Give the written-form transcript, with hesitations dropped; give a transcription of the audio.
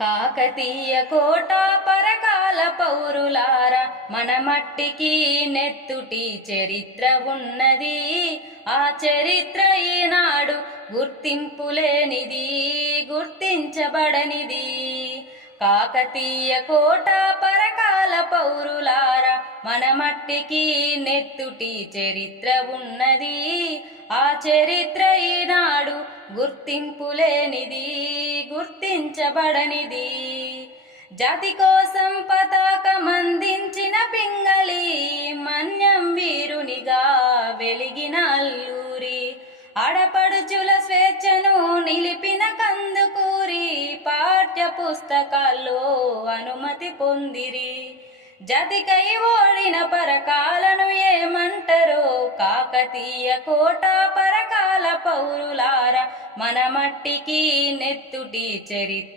కాకతీయ కోట పరకాల పౌరులార మన మట్టికి నెత్తుటి చరిత్ర ఉన్నది. ఆ చరిత్ర ఈనాడు గుర్తింపులేనిది, గుర్తించబడనిది. కాకతీయ కోట పరకాల పౌరులార మన మట్టికి నెత్తుటి చరిత్ర ఉన్నది. ఆ చరిత్ర ఈనాడు గుర్తింపులేనిది, గుర్తించబడనిది. జాతి కోసం పతాకమందించిన పింగళి, మన్యం వీరునిగా వెలిగిన అల్లూరి. ఆడపడుచుల స్వేచ్ఛను నిలిపిన కందుకూరి, పాఠ్య పుస్తకాల్లో అనుమతి పొందిరి. జాతికై ఓడిన పరకాలను ఏమంటారో, కాకతీయ కోట పరకాల పౌరులార మన మట్టికి నెత్తుటి చరిత్ర